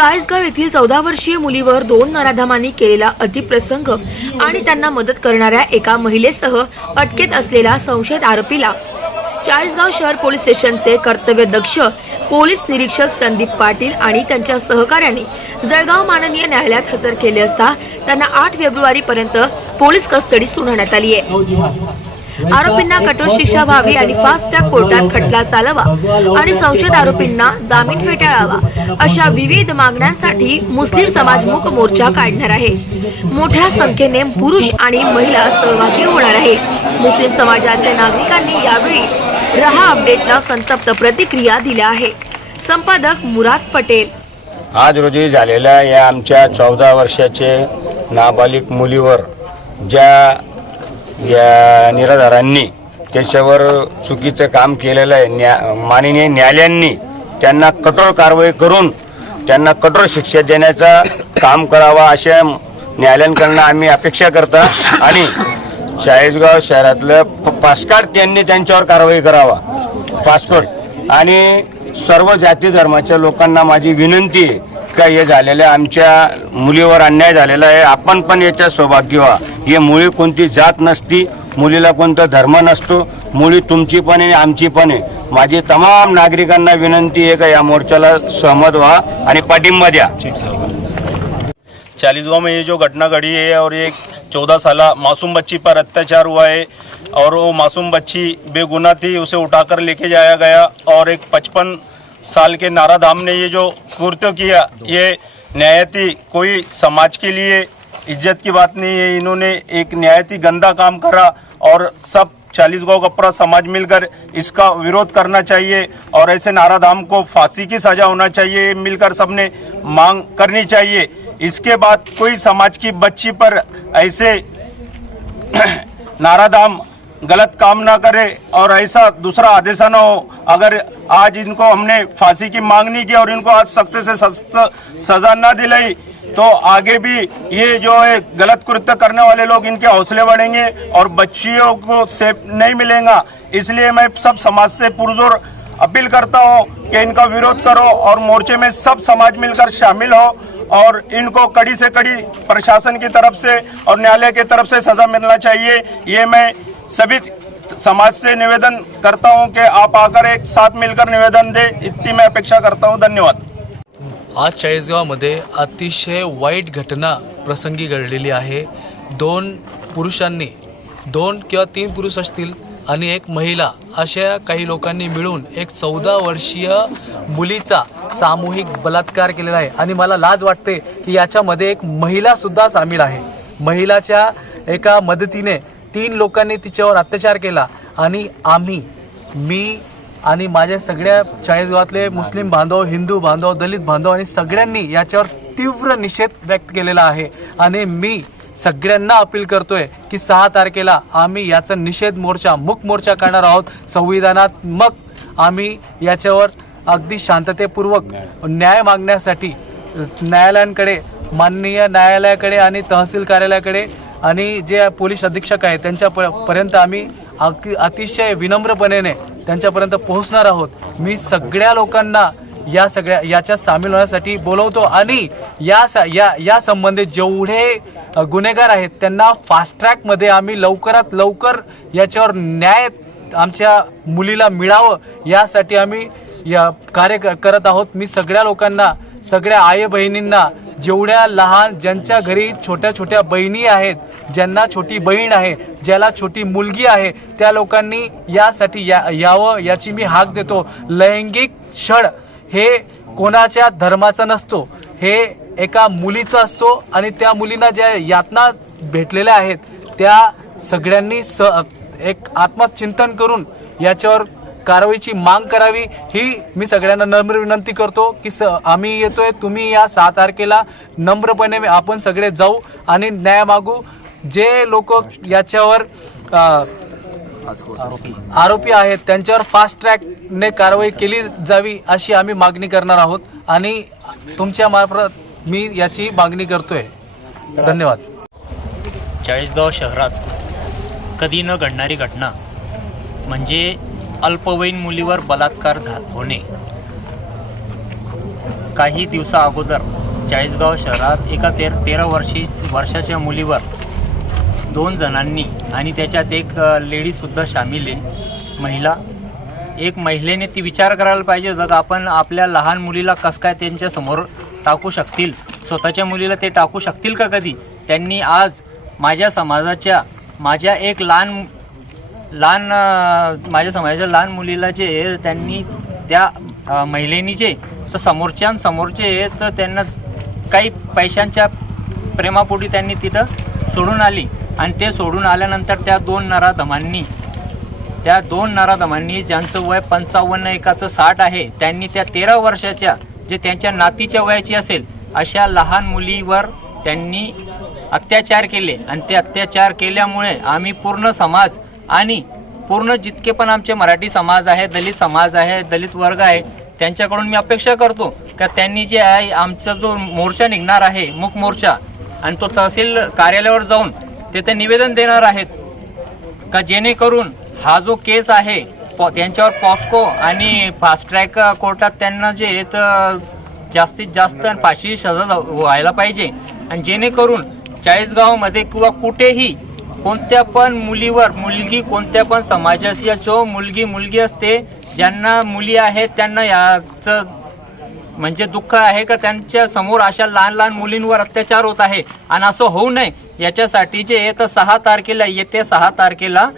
चाळीसगाव येथील चौदा वर्षीय मुलीवर दोन नराधमांनी केलेला अतिप्रसंग आणि त्यांना मदत करणाऱ्या एका महिलेसह अटकेत असलेला संशयित आरोपीला चाळीसगाव शहर पोलीस स्टेशनचे कर्तव्यदक्ष पोलीस निरीक्षक संदीप पाटील आणि त्यांच्या सहकार्याने जळगाव माननीय न्यायालयात हजर केले असता त्यांना आठ फेब्रुवारी पर्यंत पोलीस कस्टडी सुनावण्यात आली आहे. आरोपींना कठोर शिक्षा व्हावी आणि फास्ट ट्रॅक कोर्टात खटला चालवा आणि संशयित आरोपींना जामीन फेटाळावा. अशा विविध मागण्यांसाठी मुस्लिम समाज मूक मोर्चा काढणार आहे. मोठ्या संख्येने पुरुष आणि महिला सहभागी होणार आहे. मुस्लिम समाजाच्या नागरिकांनी यावेळी रहा अपडेटला संतप्त प्रतिक्रिया दिल्या आहे. संपादक मुराद पटेल. आज रोजी झालेल्या या आमच्या चौदा वर्षाचे नाबालिक मुलीवर ज्या या निराधारांनी त्याच्यावर चुकीचं काम केलेलं आहे. न्या माननीय न्यायालयांनी त्यांना कठोर कारवाई करून त्यांना कठोर शिक्षा देण्याचा काम करावा अशा न्यायालयांकडनं आम्ही अपेक्षा करता आणि चाळीसगाव शहरातलं प- पासकाट त्यांनी त्यांच्यावर कारवाई करावा. पासपोर्ट. आणि सर्व जाती धर्माच्या लोकांना माझी विनंती आहे. इतका हे झालेल्या आमच्या मुलीवर अन्याय झालेला आहे. आपण पण याच्या सौभाग्य व्हा. हे मुळी कोणती जात नसती मुलीला कोणता धर्म नसतो मुली तुमची पण आहे आमची पण आहे. माझी तमाम नागरिकांना विनंती आहे का या मोर्चाला सहमत व्हा आणि पाठिंबा द्या. चालीसवा में ये जो घटना घड़ी है और एक चौदह साल मासूम बच्ची पर अत्याचार हुआ है और वो मासूम बच्ची बेगुनाह थी उसे उठाकर लेके जाया गया और एक पचपन साल के नाराधाम ने ये जो कृत्य किया, ये न्यायती कोई समाज के लिए इज़्ज़त की बात नहीं है। इन्होंने एक न्यायती गंदा काम करा और सब चालीस गाँव का पूरा समाज मिलकर इसका विरोध करना चाहिए और ऐसे नाराधाम को फांसी की सजा होना चाहिए, मिलकर सबने मांग करनी चाहिए। इसके बाद कोई समाज की बच्ची पर ऐसे नाराधाम गलत काम ना करे और ऐसा दूसरा आदेश ना हो। अगर आज इनको हमने फांसी की मांग नहीं की और इनको आज सख्त से सख्त सजा ना दिलाई तो आगे भी ये जो है गलत कृत्य करने वाले लोग इनके हौसले बढ़ेंगे और बच्चियों को सेफ़ नहीं मिलेगा। इसलिए मैं सब समाज से पुरजोर अपील करता हूँ कि इनका विरोध करो और मोर्चे में सब समाज मिलकर शामिल हो और इनको कड़ी से कड़ी प्रशासन की तरफ़ से और न्यायालय की तरफ़ से सजा मिलना चाहिए। ये मैं सभी समाज से निवेदन करता हूं कि आप आकर एक साथ मिलकर निवेदन दे। इतनी मैं अपेक्षा करता हूं। धन्यवाद। आज चाळीसगावमध्ये अतिशय वाईट घटना प्रसंगी घडलेली आहे. दोन पुरुषांनी दोन किंवा तीन पुरुष असतील आणि एक महिला अशा काही लोकांनी मिळून एक चौदा वर्षीय मुलीचा सामूहिक बलात्कार केलेला आहे. आणि मला लाज वाटते की याच्यामध्ये एक महिला सुद्धा सामील आहे. महिलाच्या एका मदतीने तीन लोकांनी तिच्यावर अत्याचार केला आणि आम्ही मी आणि माझ्या सगळ्या चाळीसगावातले मुस्लिम बांधव हिंदू बांधव दलित बांधव आणि सगळ्यांनी याच्यावर तीव्र निषेध व्यक्त केलेला आहे. आणि मी सगळ्यांना अपील करतोय की सहा तारखेला आम्ही याचा निषेध मोर्चा मुक मोर्चा करणार आहोत. संविधानात्मक आम्ही याच्यावर अगदी शांततेपूर्वक न्याय मागण्यासाठी न्यायालयांकडे माननीय न्यायालयाकडे आणि तहसील कार्यालयाकडे आणि जे पोलीस अधीक्षक आहेत त्यांच्या आम्ही अति अतिशय विनम्रपणेने त्यांच्यापर्यंत पोहोचणार आहोत. मी सगळ्या लोकांना या सगळ्या याच्यात सामील होण्यासाठी बोलवतो आणि या सा या या संबंधित जेवढे गुन्हेगार आहेत त्यांना फास्ट ट्रॅकमध्ये आम्ही लवकरात लवकर याच्यावर न्याय आमच्या मुलीला मिळावं यासाठी आम्ही या कार्य क- करत आहोत. मी सगळ्या लोकांना सगळ्या आई बहिणींना जेवढ्या लहान ज्यांच्या घरी छोट्या छोट्या बहिणी आहेत ज्यांना छोटी बहीण आहे ज्याला छोटी मुलगी आहे त्या लोकांनी यासाठी या यावं याची मी हाक देतो. लैंगिक छळ हे कोणाच्या धर्माचा नसतो. हे एका मुलीचा असतो आणि त्या मुलींना ज्या यातना भेटलेल्या आहेत त्या सगळ्यांनी स एक आत्मचिंतन करून याच्यावर कारवाईची मांग करावी ही मी सगळ्यांना नम्र विनंती करतो की स आम्ही येतोय तुम्ही या सहा तारखेला नम्रपणे आपण सगळे जाऊ आणि न्याय मागू. जे लोक याच्यावर आरोपी आहेत त्यांच्यावर फास्ट ट्रॅकने कारवाई केली जावी अशी आम्ही मागणी करणार आहोत. आणि तुमच्या मार्फत मी याची मागणी करतोय. धन्यवाद. चाळीसगाव शहरात कधी न घडणारी घटना म्हणजे अल्पवयीन मुलीवर बलात्कार झा होणे. काही दिवसा अगोदर चाळीसगाव शहरात एका तेर तेरा वर्षी वर्षाच्या मुलीवर दोन जणांनी आणि त्याच्यात एक लेडीजसुद्धा सामील आहे. महिला. एक महिलेने ती विचार करायला पाहिजे जर आपण आपल्या लहान मुलीला कसं काय त्यांच्यासमोर टाकू शकतील? स्वतःच्या मुलीला ते टाकू शकतील का कधी? त्यांनी आज माझ्या समाजाच्या माझ्या एक लहान लहान माझ्या समाजाच्या लहान मुलीला जे त्यांनी त्या महिलेनी जे तर समोरच्या समोरचे तर त्यांना काही पैशांच्या प्रेमापोटी त्यांनी तिथं सोडून आली. आणि ते सोडून आल्यानंतर त्या दोन नराधमांनी त्या दोन नराधमांनी ज्यांचं वय पंचावन्न एकाचं साठ आहे त्यांनी त्या तेरा वर्षाच्या जे त्यांच्या नातीच्या वयाची असेल अशा लहान मुलीवर त्यांनी अत्याचार केले. आणि ते अत्याचार केल्यामुळे आम्ही पूर्ण समाज आणि पूर्ण जितके पण आमचे मराठी समाज आहे दलित समाज आहे दलित वर्ग आहे त्यांच्याकडून मी अपेक्षा करतो का त्यांनी जे आहे आमचा जो मोर्चा निघणार आहे मुख मोर्चा आणि तो तहसील कार्यालयावर जाऊन तिथे निवेदन देणार आहेत का जेणेकरून हा जो केस आहे पॉ- त्यांच्यावर पॉस्को आणि फास्ट ट्रॅक कोर्टात त्यांना जे येत तर जास्तीत जास्त फाशी सजा व्हायला पाहिजे. आणि जेणेकरून चाळीसगावमध्ये किंवा कुठेही कोणत्या पण मुलीवर मुलगी कोणत्या पण समाजाची असो मुलगी मुलगी असते ज्यांना मुली आहेत त्यांना याचं म्हणजे दुःख आहे का त्यांच्यासमोर अशा लहान लहान मुलींवर अत्याचार होत आहे. आणि असं होऊ नये. याच्यासाठी जे येतं सहा तारखेला येते सहा तारखेला